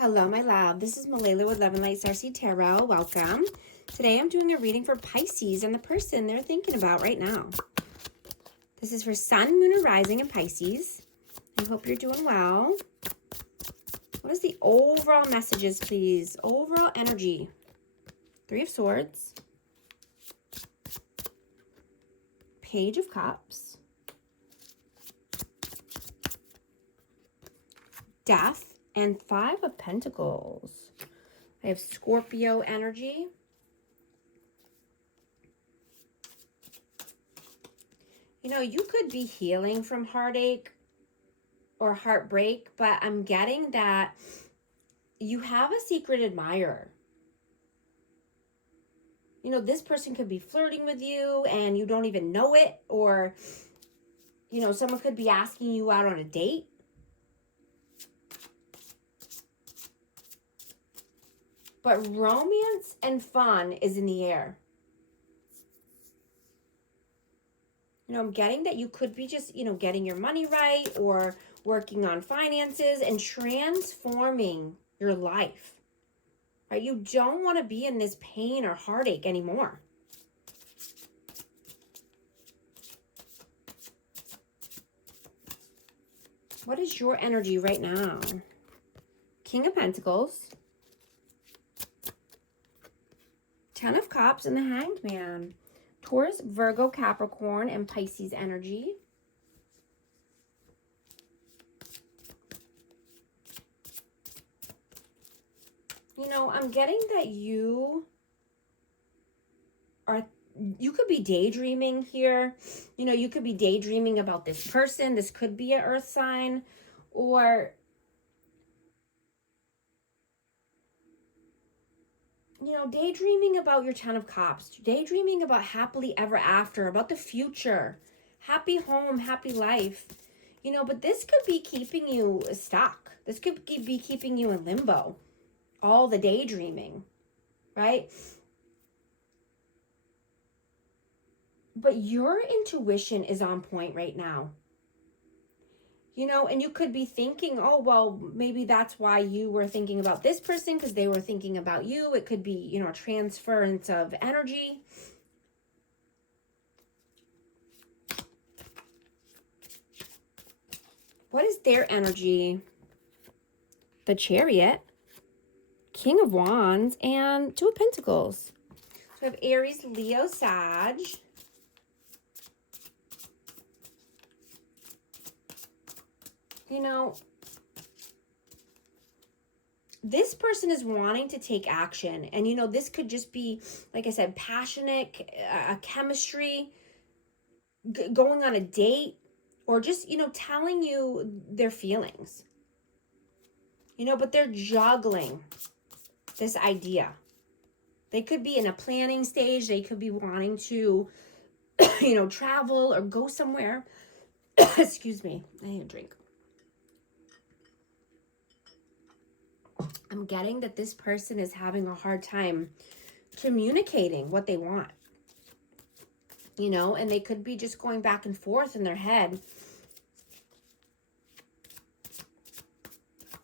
Hello, my love. This is Malayla with Love and Light Starseed Tarot. Welcome. Today I'm doing a reading for Pisces and the person they're thinking about right now. This is for Sun, Moon, and Rising in Pisces. I hope you're doing well. What is the overall messages, please? Overall energy. Three of Swords. Page of Cups. Death. And Five of Pentacles. I have Scorpio energy. You know, you could be healing from heartache or heartbreak, but I'm getting that you have a secret admirer. You know, this person could be flirting with you and you don't even know it, or, you know, someone could be asking you out on a date. But romance and fun is in the air. You know, I'm getting that you could be just, you know, getting your money right or working on finances and transforming your life. Right? You don't want to be in this pain or heartache anymore. What is your energy right now? King of Pentacles. Ten of Cups and the Hanged Man. Taurus, Virgo, Capricorn, and Pisces energy. You know, I'm getting that you could be daydreaming here. You know, you could be daydreaming about this person. This could be an earth sign, or you know, daydreaming about your Ten of Cups, daydreaming about happily ever after, about the future, happy home, happy life, you know, but this could be keeping you stuck. This could be keeping you in limbo, all the daydreaming, right? But your intuition is on point right now. You know, and you could be thinking, oh, well, maybe that's why you were thinking about this person, because they were thinking about you. It could be, you know, a transference of energy. What is their energy? The Chariot, King of Wands, and Two of Pentacles. So we have Aries, Leo, Sag. You know, this person is wanting to take action. And, you know, this could just be, like I said, passionate, chemistry, going on a date, or just, you know, telling you their feelings. You know, but they're juggling this idea. They could be in a planning stage. They could be wanting to, you know, travel or go somewhere. Excuse me. I need a drink. I'm getting that this person is having a hard time communicating what they want. You know, and they could be just going back and forth in their head.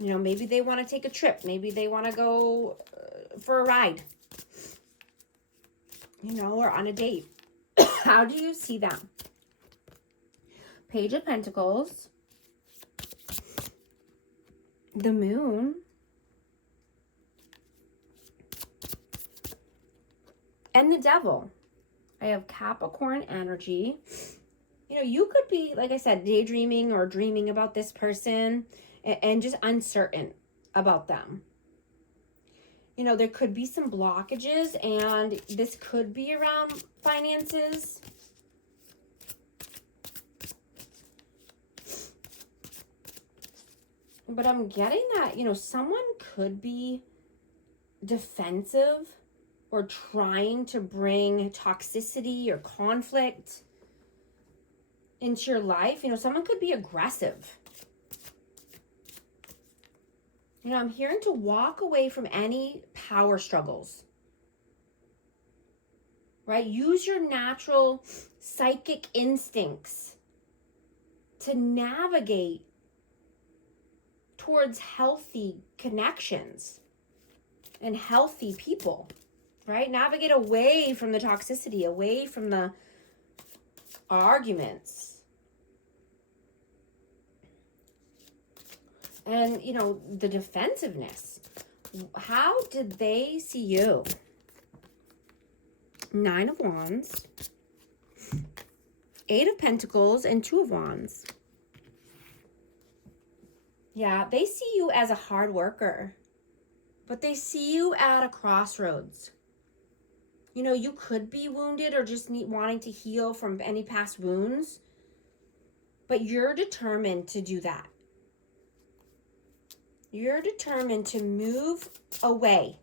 You know, maybe they want to take a trip. Maybe they want to go for a ride. You know, or on a date. How do you see them? Page of Pentacles. The Moon. And the Devil. I have Capricorn energy. You know, you could be, like I said, daydreaming or dreaming about this person and just uncertain about them. You know, there could be some blockages, and this could be around finances. But I'm getting that, you know, someone could be defensive or trying to bring toxicity or conflict into your life. You know, someone could be aggressive. You know, I'm hearing to walk away from any power struggles. Right? Use your natural psychic instincts to navigate towards healthy connections and healthy people, right? Navigate away from the toxicity, away from the arguments. And, you know, the defensiveness. How did they see you? 9 of Wands, 8 of Pentacles, and 2 of Wands. Yeah, they see you as a hard worker, but they see you at a crossroads. You know, you could be wounded or just wanting to heal from any past wounds, but you're determined to do that. You're determined to move away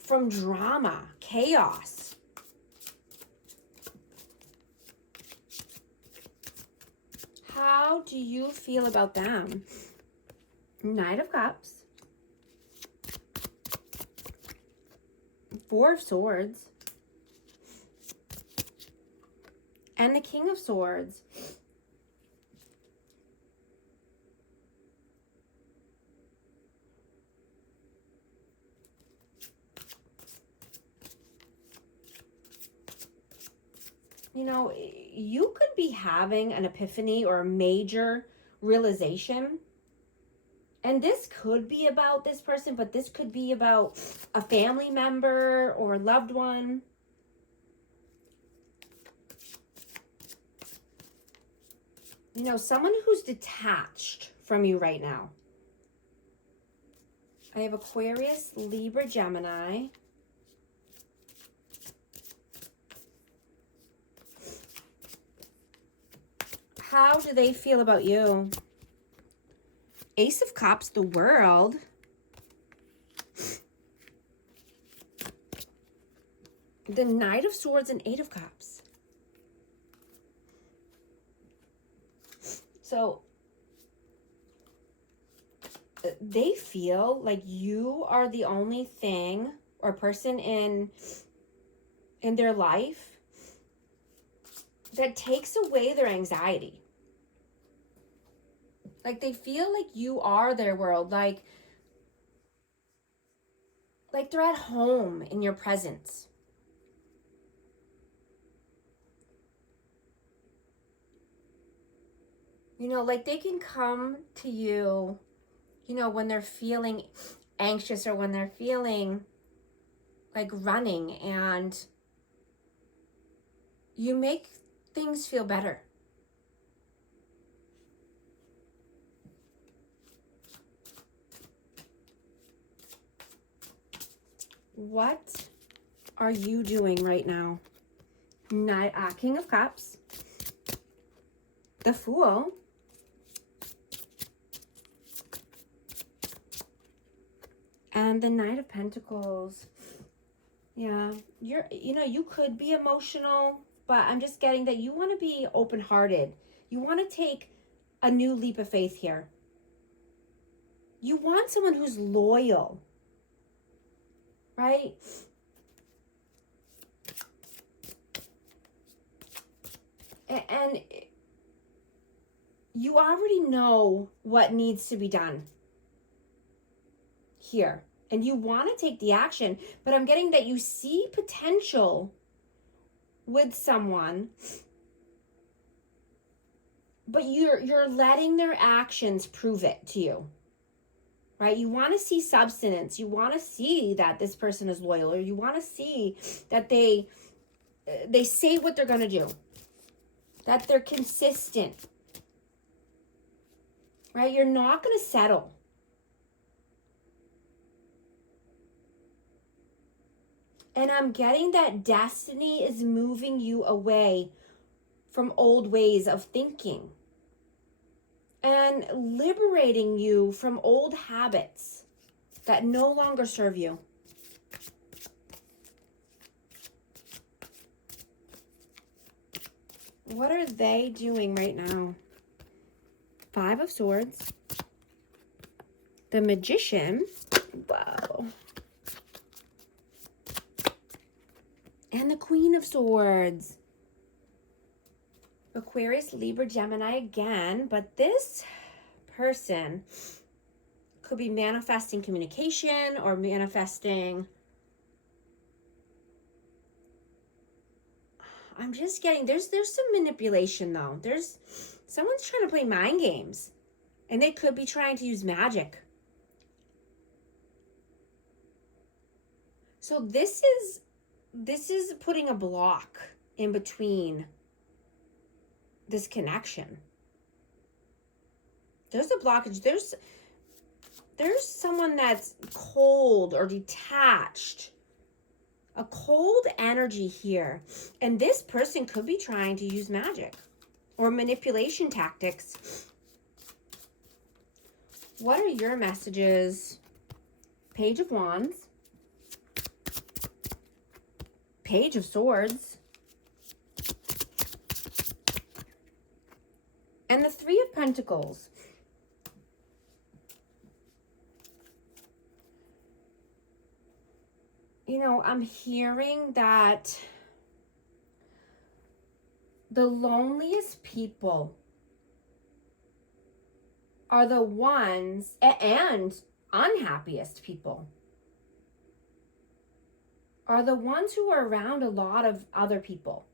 from drama, chaos. How do you feel about them? Knight of Cups, 4 of Swords, and the King of Swords. You know, you could be having an epiphany or a major realization. And this could be about this person, but this could be about a family member or a loved one. You know, someone who's detached from you right now. I have Aquarius, Libra, Gemini. How do they feel about you? Ace of Cups, the World. The Knight of Swords and 8 of Cups. So they feel like you are the only thing or person in their life that takes away their anxiety. Like they feel like you are their world, like they're at home in your presence. You know, like they can come to you, you know, when they're feeling anxious or when they're feeling like running, and you make things feel better. What are you doing right now? King of Cups, the Fool, and the Knight of Pentacles. Yeah, you know, you could be emotional, but I'm just getting that you want to be open-hearted. You want to take a new leap of faith here. You want someone who's loyal, right? And you already know what needs to be done here. And you want to take the action, but I'm getting that you see potential with someone, but you're letting their actions prove it to you, right? You want to see substance. You want to see that this person is loyal, or you want to see that they say what they're going to do, that they're consistent, right? You're not going to settle. And I'm getting that destiny is moving you away from old ways of thinking and liberating you from old habits that no longer serve you. What are they doing right now? 5 of Swords, the Magician, wow, and the Queen of Swords. Aquarius, Libra, Gemini again, but this person could be manifesting communication or manifesting. I'm just getting, there's some manipulation though. There's someone's trying to play mind games, and they could be trying to use magic. So this is putting a block in between this connection. There's a blockage. There's someone that's cold or detached. A cold energy here. And this person could be trying to use magic or manipulation tactics. What are your messages? Page of Wands. Page of Swords. And the Three of Pentacles. You know, I'm hearing that the loneliest people are the ones, and unhappiest people are the ones who are around a lot of other people,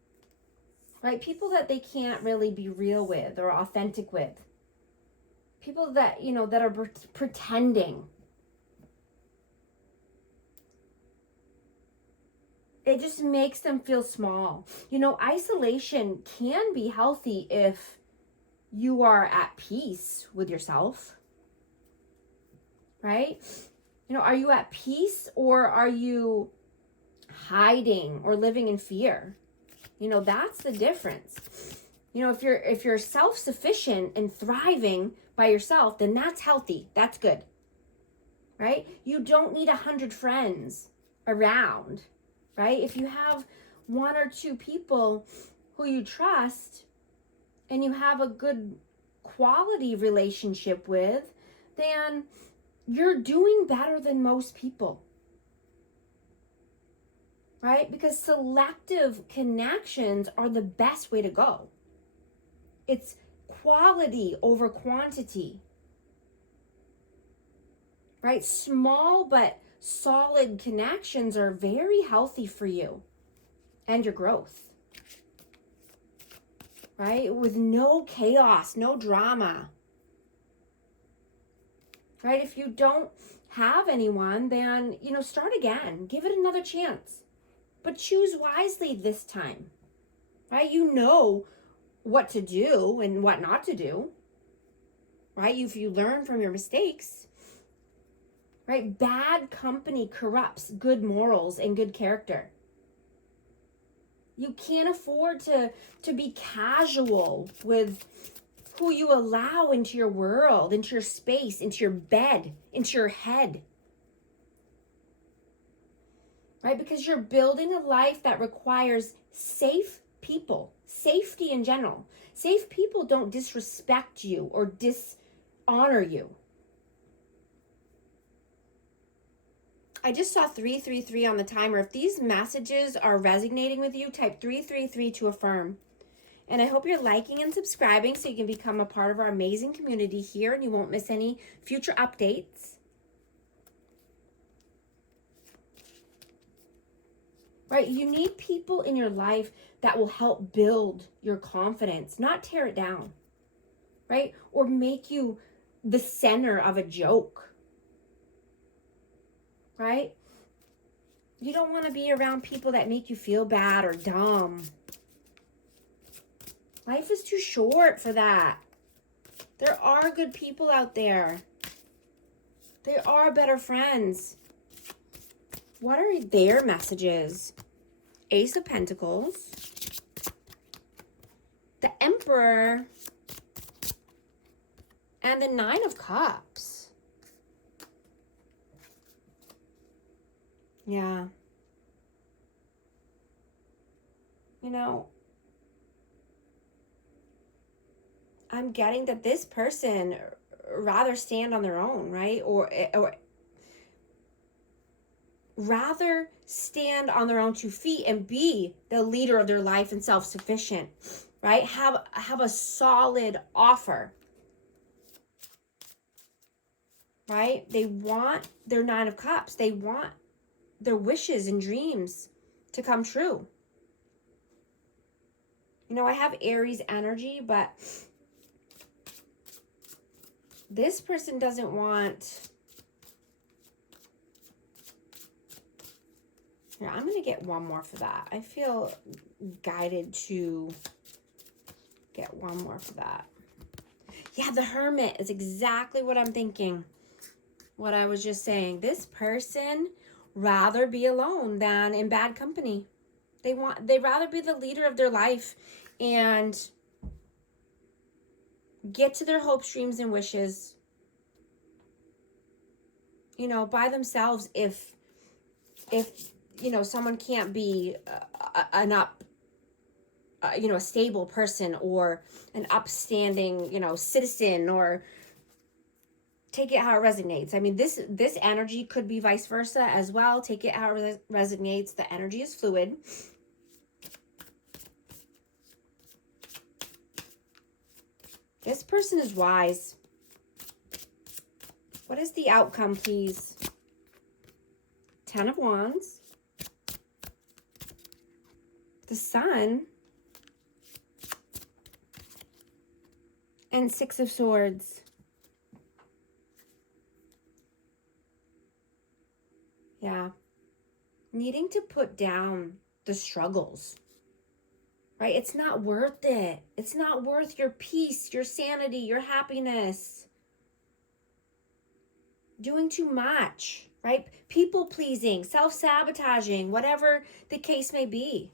right? People that they can't really be real with or authentic with. People that, you know, that are pretending. It just makes them feel small. You know, isolation can be healthy if you are at peace with yourself, right? You know, are you at peace, or are you hiding or living in fear? You know, that's the difference. You know, if you're self-sufficient and thriving by yourself, then that's healthy. That's good, right? You don't need 100 friends around, right? If you have one or two people who you trust and you have a good quality relationship with, then you're doing better than most people, right? Because selective connections are the best way to go. It's quality over quantity, right? Small but solid connections are very healthy for you and your growth, right? With no chaos, no drama, right? If you don't have anyone, then, you know, start again. Give it another chance. But choose wisely this time, right? You know what to do and what not to do, right? If you learn from your mistakes, right? Bad company corrupts good morals and good character. You can't afford to be casual with who you allow into your world, into your space, into your bed, into your head. Right? Because you're building a life that requires safe people, safety in general. Safe people don't disrespect you or dishonor you. I just saw 333 on the timer. If these messages are resonating with you, type 333 to affirm. And I hope you're liking and subscribing so you can become a part of our amazing community here and you won't miss any future updates. Right? You need people in your life that will help build your confidence, not tear it down, right? Or make you the center of a joke, right? You don't want to be around people that make you feel bad or dumb. Life is too short for that. There are good people out there. There are better friends. What are their messages? Ace of Pentacles, the Emperor, and the Nine of Cups. Yeah. You know, I'm getting that this person rather stand on their own, right? Or rather stand on their own 2 feet and be the leader of their life and self-sufficient. right? Have a solid offer, right? They want their Nine of Cups. They want their wishes and dreams to come true. You know, I have Aries energy, but this person doesn't want... Here, I'm going to get one more for that. I feel guided to get one more for that. Yeah, the Hermit is exactly what I'm thinking. What I was just saying. This person rather be alone than in bad company. They rather be the leader of their life and get to their hopes, dreams, and wishes, you know, by themselves if you know, someone can't be you know, a stable person or an upstanding, you know, citizen, or take it how it resonates. I mean, this energy could be vice versa as well. Take it how it resonates. The energy is fluid. This person is wise. What is the outcome, please? 10 of Wands. The Sun. And 6 of Swords. Yeah. Needing to put down the struggles. Right? It's not worth it. It's not worth your peace, your sanity, your happiness. Doing too much, right? People pleasing, self-sabotaging, whatever the case may be.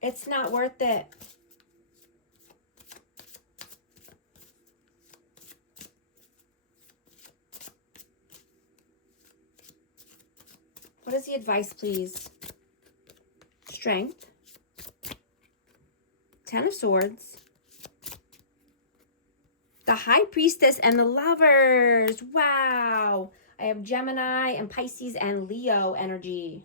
It's not worth it. What is the advice, please? Strength. 10 of Swords. The High Priestess and the Lovers. Wow. I have Gemini and Pisces and Leo energy.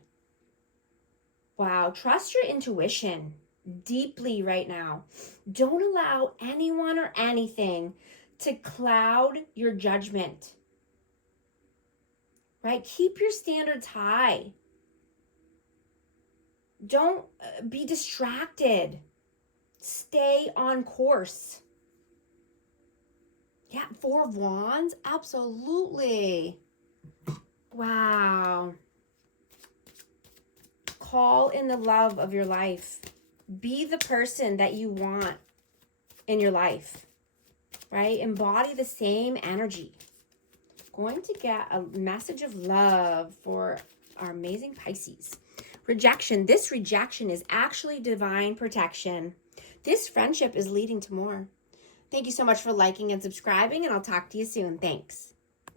Wow. Trust your intuition deeply right now. Don't allow anyone or anything to cloud your judgment. Right? Keep your standards high. Don't be distracted. Stay on course. Yeah, 4 of Wands. Absolutely. Wow. Call in the love of your life. Be the person that you want in your life. Right? Embody the same energy. Going to get a message of love for our amazing Pisces. Rejection. This rejection is actually divine protection. This friendship is leading to more. Thank you so much for liking and subscribing, and I'll talk to you soon. Thanks.